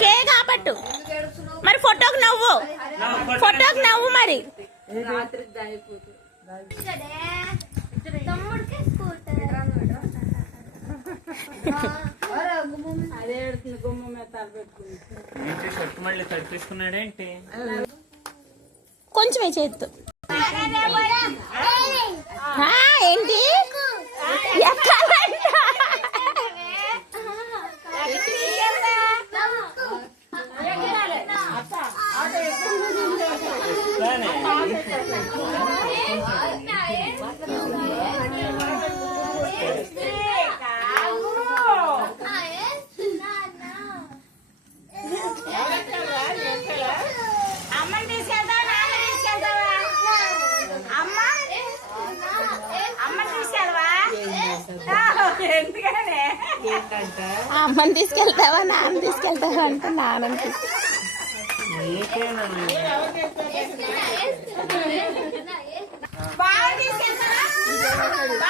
cake ఆపట్టు మరి ఫోటోకి నవ్వు మరి మళ్ళీ తడిపించుకున్నాడేంటి కొంచెం చేత్తు ఏంటి అమ్మని తీసుకెళ్తావా నాన్న తీసుకెళ్తావా అంటే నాన్న